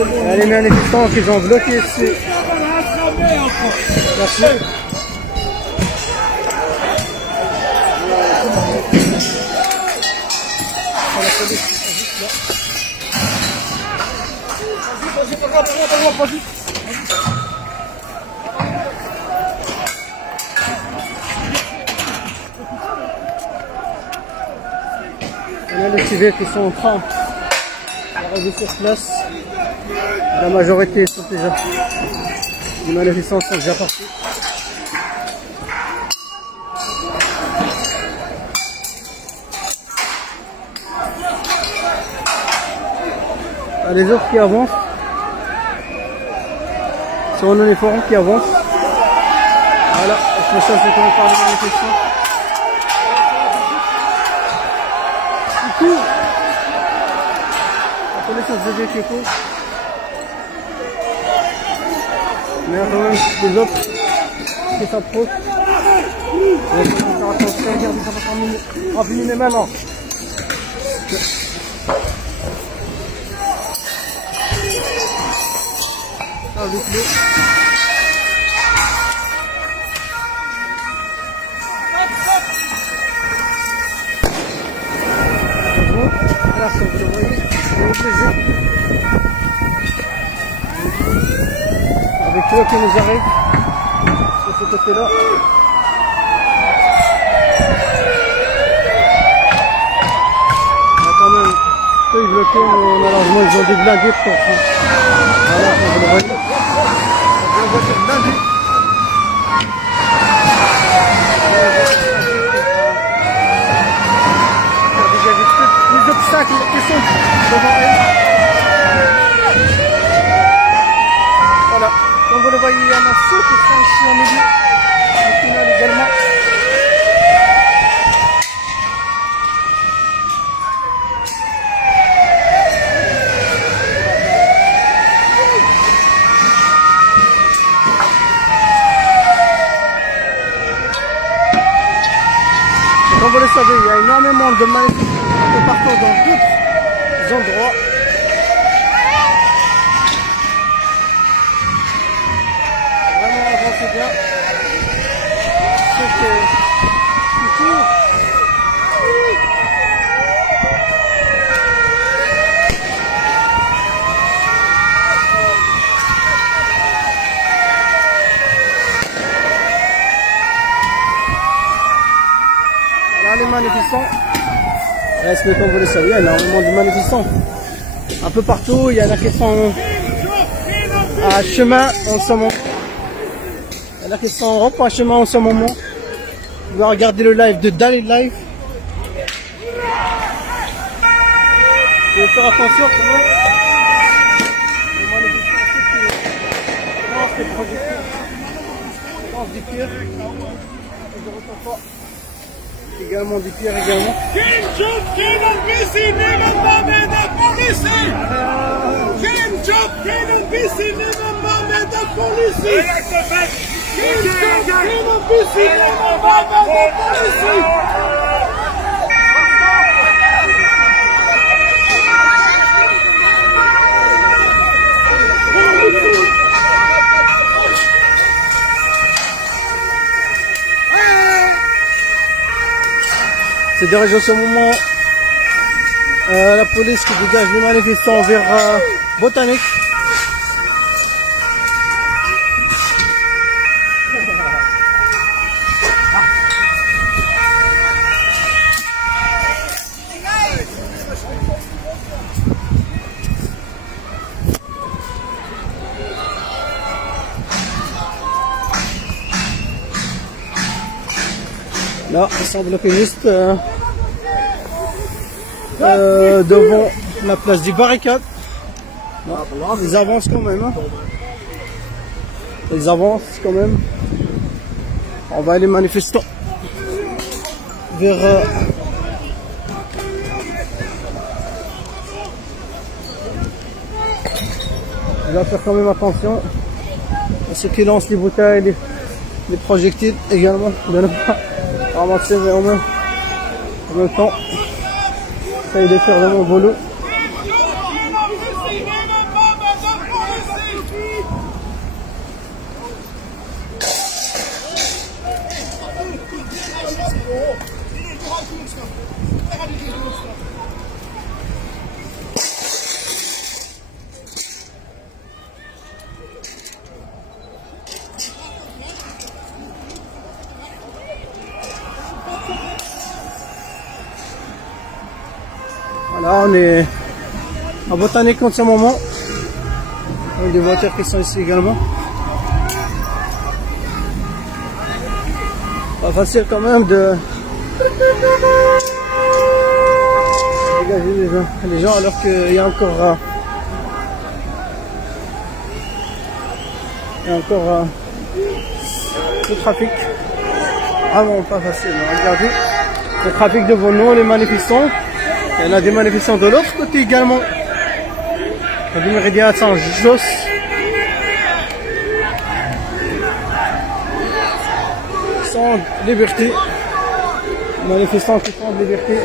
Il y a les manifestants qui ont bloqué ici. Merci. Il y a les civils qui sont en train d'arriver sur place. La majorité sont déjà, les manifestants sont déjà partis. Il y a les autres qui avancent. C'est en uniforme qui avance. Voilà, je ça c'est quand par les manifestants. Du coup, la police a faisait quelque chose. Mais il y a quand même des autres qui s'approchent. On va faire attention, regardez, ça va terminer. On va filmer maintenant. Avec l'eau. Là, ça vous le voyez, c'est obligé. Avec l'eau qui nous arrive de ce côté-là. On a quand même peu bloqué, mais malheureusement ils ont des blindés pour ça. Voilà, on le voit. On voit des blindés. Les obstacles qui sont devant eux. Voilà, comme vous le voyez, il y en a ceux qui sont ici au milieu, au final également. Comme vous le savez, il y a énormément de manifestations partout dans d'autres endroits. Vraiment avancez bien. Ceux qui courent. Voilà les manifestants. Est-ce que comme vous le savez, il y a énormément de manifestants. Un peu partout, il y en a qui sont à chemin en ce moment. Il y en a qui sont en route à chemin en ce moment. Vous pouvez regarder le live de Daily Live. Il faut faire attention quand même. Les manifestants qui lancent des projectiles, lancent des pierres. Et je ne ressens pas. Également des pierres également. dirige en ce moment la police qui dégage les manifestants vers Botanique. Là, ils sont bloquistes devant la place des barricades. Ils avancent quand même. Hein. Ils avancent quand même. On va aller manifestants vers il va faire quand même attention à ceux qui lancent les bouteilles, les projectiles également, de ne pas ramasser, mais en même temps, essaye de faire de mon boulot. Voilà, on est à Botanique en ce moment. Il y a des voitures qui sont ici également. Pas facile quand même de dégager les gens alors qu'il y a encore le trafic. Vraiment pas facile. Regardez le trafic devant nous, les manifestants. Il y en a des manifestants de l'autre côté également. Du méridien à Saint-Jos. Sans liberté. Les manifestants qui sont de liberté.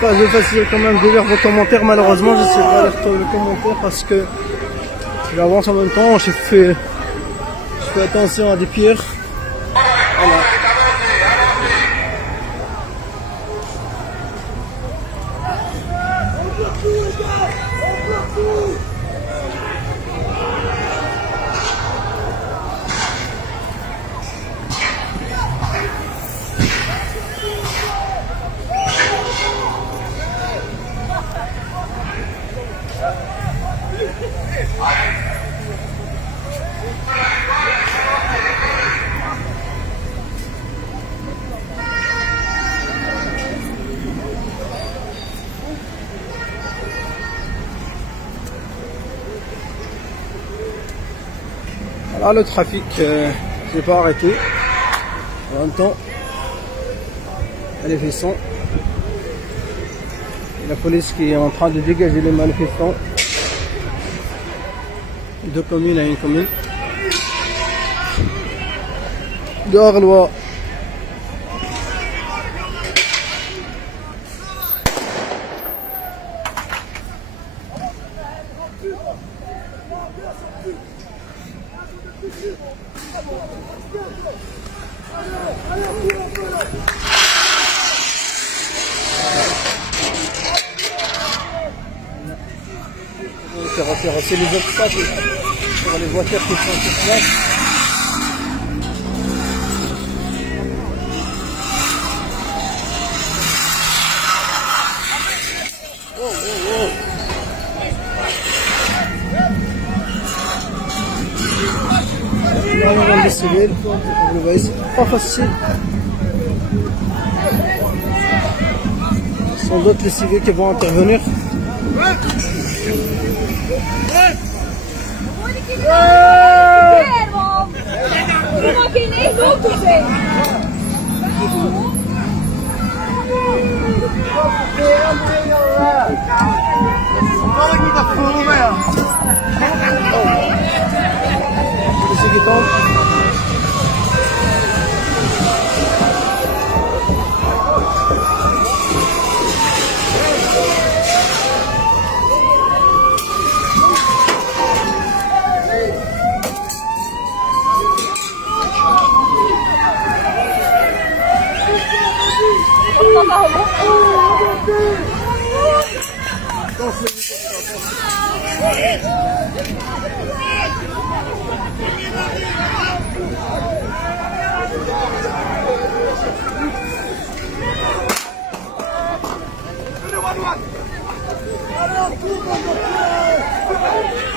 Pas facile quand même de lire vos commentaires, malheureusement je ne sais pas lire tous les commentaires parce que j'avance en même temps, je fais attention à des pierres. Voilà. Là, le trafic s'est pas arrêté. En même temps, les manifestants. La police qui est en train de dégager les manifestants. De commune à une commune. De Arlois. C'est les obstacles pour les voitures qui sont sur place. Énormément de civils, vous voyez, c'est pas facile. Sans doute les civils qui vont intervenir. Policier qui tombe.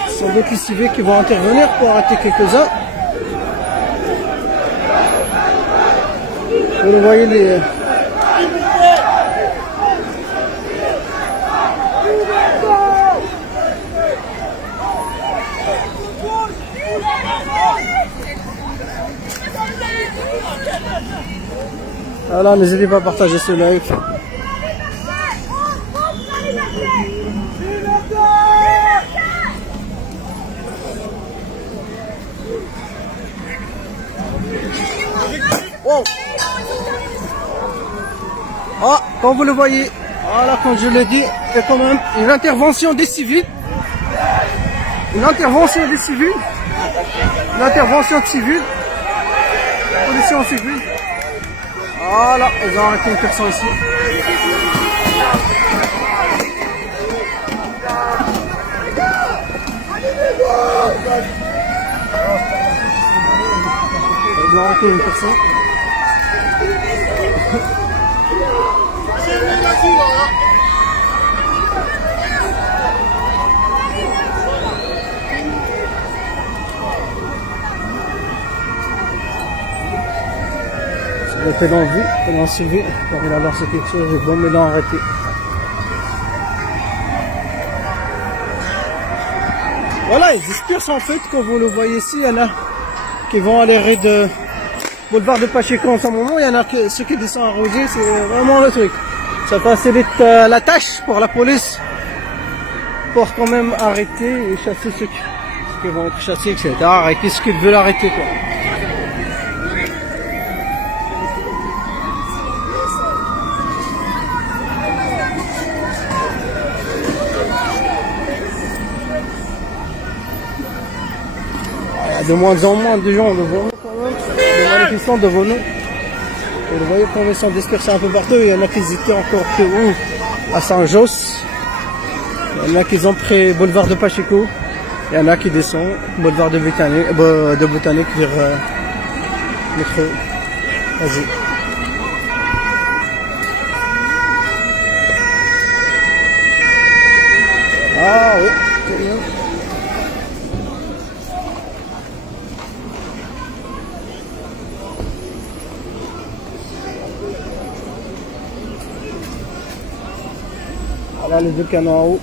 Ce sont d'autres civils qui vont intervenir pour arrêter quelques-uns. Vous voyez les... Alors n'hésitez pas à partager ce live. Wow. Ah, comme vous le voyez, voilà, comme je l'ai dit, il y a quand même une intervention des civils. Une intervention des civils. Une intervention de civils. Policiers en civil. Voilà, ils ont arrêté une personne ici. Ils ont arrêté une personne. Le pédant vu, pédant suivi, car il a lancé quelque chose et bon, mais l'ont arrêté. Voilà, ils dispersent en fait, comme vous le voyez ici, il y en a qui vont à l'arrêt de boulevard de Pacheco en ce moment, il y en a ceux qui descendent à Rosier, c'est vraiment le truc. Ça facilite la tâche pour la police, pour quand même arrêter et chasser ceux qui vont être chassés, etc. Arrêter ce qu'ils veulent arrêter, quoi. De moins en moins de gens devant nous quand même, des manifestants devant nous. Et vous voyez comment ils sont dispersés un peu partout. Il y en a qui hésitaient encore que où à Saint-Josse. Il y en a qui ont pris boulevard de Pacheco. Il y en a qui descendent boulevard de Botanique vers métro. Vas-y. Ah oui, c'est bien. Voilà les deux canons en haut.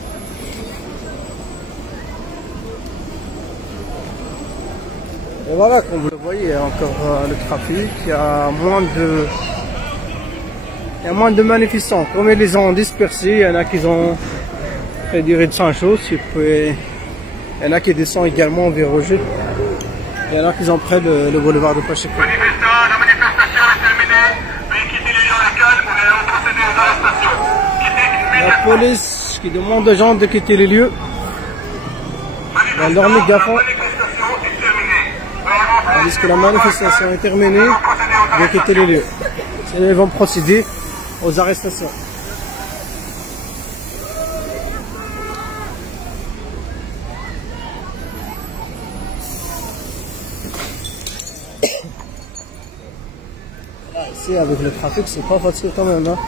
Et voilà, comme vous le voyez, il y a encore le trafic, il y a moins de manifestants. Comme ils les ont dispersés, il y en a qui ont fait durer de 100 choses, et puis il y en a qui descendent également vers Roger. Il y en a qui ont pris le boulevard de Pacheco. Manifestants, la manifestation est terminée. Veuillez quitter les lieux au calme, nous allons procéder aux arrestations. La police qui demande aux gens de quitter les lieux. Dans leur mégaphone. Tandis que la manifestation est terminée, de quitter les lieux. Ils vont procéder aux arrestations. Là, ici, avec le trafic, c'est pas facile quand même. Hein.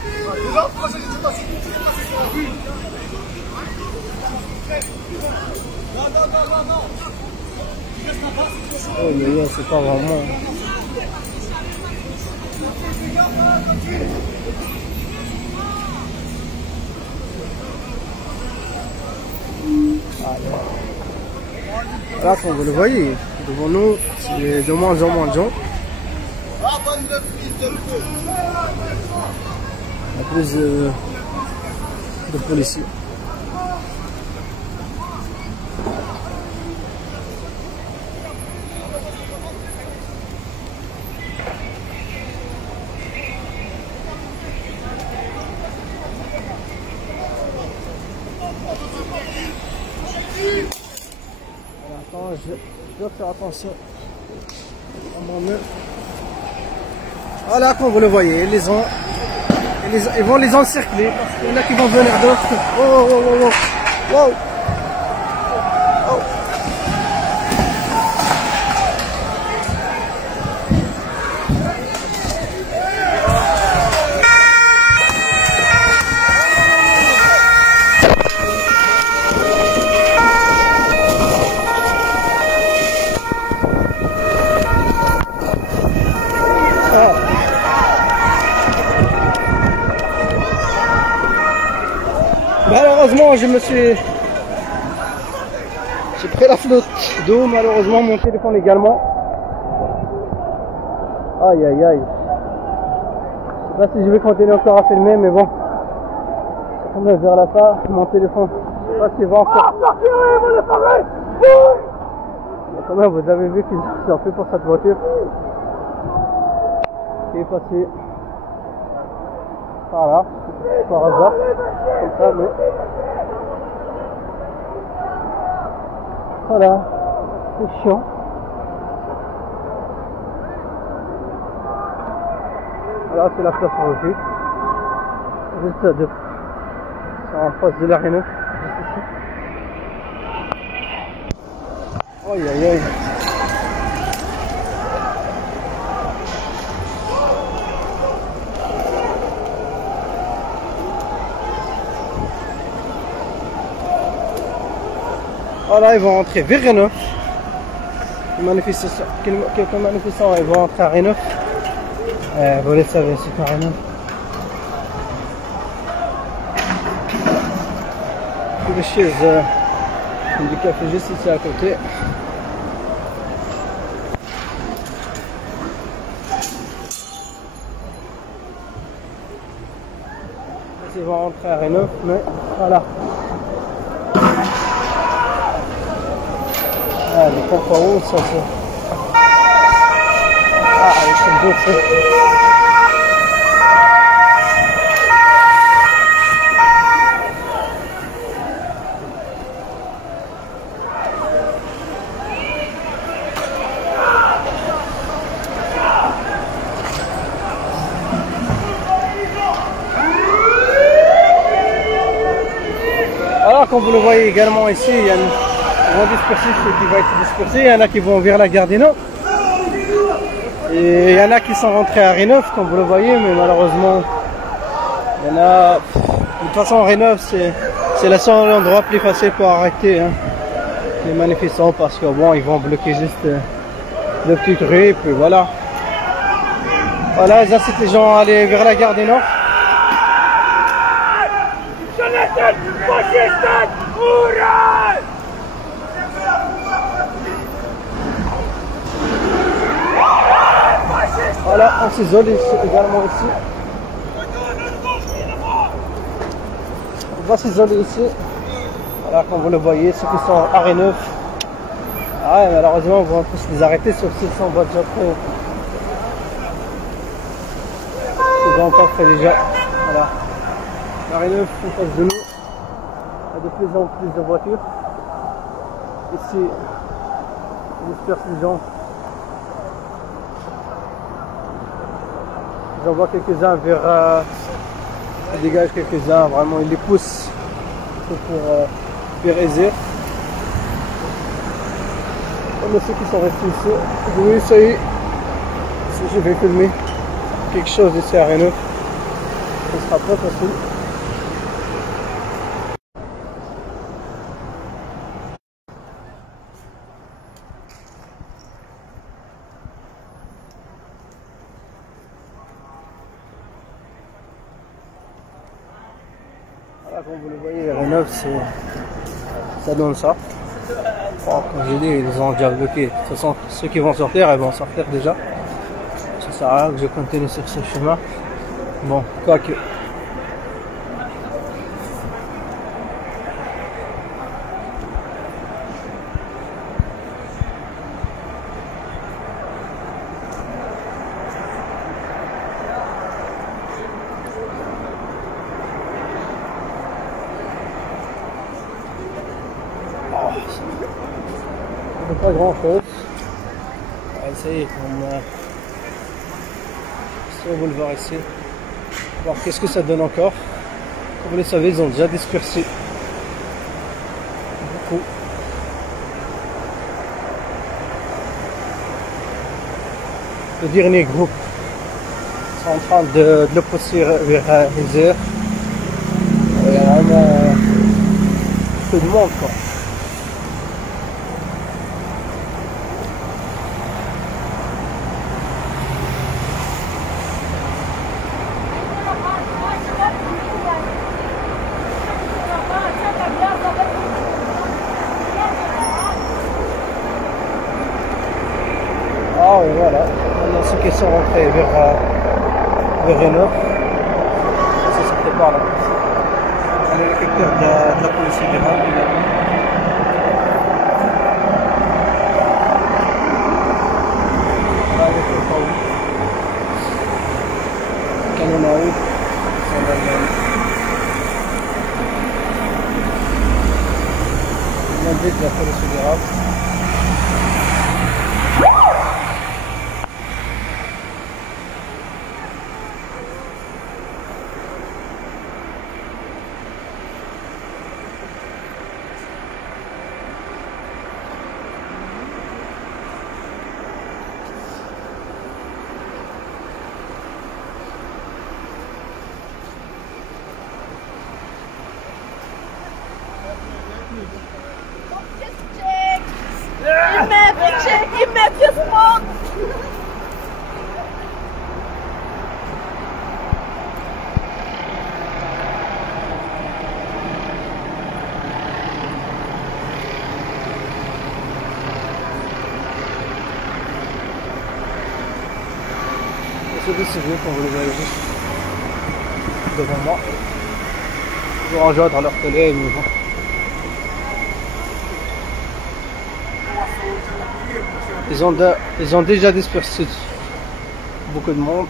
Oh mais là, c'est pas vraiment. Là, comme vous le voyez, devant nous, c'est de moins en moins de gens. Il y a plus de policiers. je dois faire attention à mon nœud. Voilà, comme vous le voyez, ils vont les encercler parce qu'il y en a qui vont venir d'autres. Oh, oh, oh, oh, oh. Oh. Malheureusement, j'ai pris la flotte d'eau, malheureusement mon téléphone également. Aïe aïe aïe. Je sais pas si je vais continuer encore à filmer, mais bon. Quand même vers la fin, mon téléphone, je sais pas s'il va encore. Mais quand même, vous avez vu qu'ils ont fait pour cette voiture qui est passée. Voilà, par hasard, comme ça, mais voilà, c'est chiant. Voilà, c'est la place rouge, juste en face de l'aréna, juste ici. Aïe aïe aïe. Voilà, ils vont rentrer vers Rénov. Quelques manifestants ils vont rentrer à Rénov. Vous le savez, c'est à Rénov. Les chaises du café juste ici à côté. Ils vont rentrer à Rénov, mais voilà. Ah, les pompes à eau, ça c'est... Ah, ils sont beaux, ça. Alors, comme vous le voyez également ici, il y a une... Ils vont disperser ce qui va être dispersé. Il y en a qui vont vers la gare des Nord. Et il y en a qui sont rentrés à Rénov, comme vous le voyez, mais malheureusement, il y en a. De toute façon, Rénov, c'est le seul endroit plus facile pour arrêter les manifestants parce que bon, ils vont bloquer juste le petit rue, et puis voilà. Voilà, ils incitent les gens à aller vers la gare des Nord. Voilà, on s'isole également ici. On va s'isoler ici. Voilà, comme vous le voyez, ceux qui sont à Rénov. Ah, malheureusement, on va tous les arrêter, sauf s'ils sont déjà prêts. Ils n'ont pas fait déjà. Voilà. À Rénov, en face de nous, il y a de plus en plus de voitures. Ici, on disperse les gens. J'en vois quelques-uns vers... ils dégagent quelques-uns, vraiment ils les poussent pour vers Ezer. Comme ceux qui sont restés ici. Oui, ça y est. Si je vais filmer quelque chose ici à Rénov, ce sera pas facile. Voilà, comme vous le voyez, Rénov, ça donne ça. Bon, comme j'ai dit, ils ont déjà bloqué. De toute façon, ceux qui vont sortir, ils vont sortir déjà. Ça sert à rien que je continue sur ce chemin. Bon, quoique. pas grand chose. On va essayer si on veut le voir ici. Voir qu'est-ce que ça donne encore. Comme vous le savez, ils ont déjà dispersé beaucoup. Le dernier groupe sont en train de le pousser vers les heures. Il y a vraiment peu de monde quoi. Ah oui voilà, maintenant ceux qui sont rentrés vers Renault, ça se prépare là. On est quelqu'un de la police fédérale également. Voilà avec le KO. Canon à eau. L'enlevé de la police fédérale. Il met ce monde. C'est des civils qu'on vous les voyez juste devant moi. Ils ont rejoint dans leur télé, mais bon. Ils ont déjà dispersé beaucoup de monde.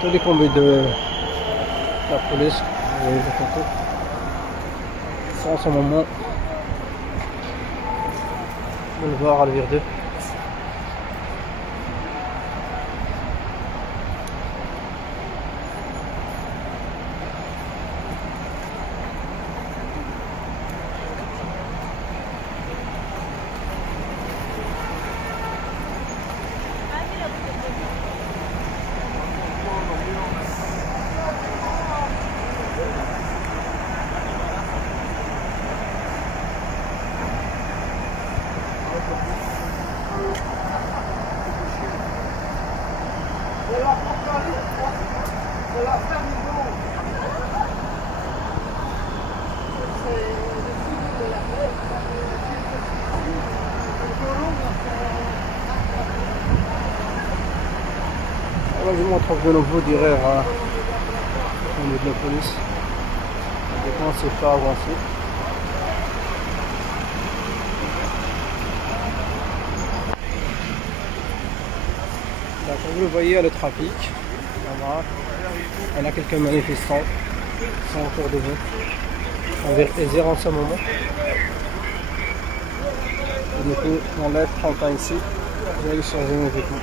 Tous les combats de la police, vous voyez sont en ce moment boulevard Alvire 2. Je vous montre de nouveau derrière au niveau de la police. Et quand c'est pas avancé. Là, comme vous le voyez, il y a le trafic. Voilà. On a quelques manifestants qui sont autour de vous. On verra les airs en ce moment. Et du coup, on lève 30 ans ici. Vous allez changer nos vêtements.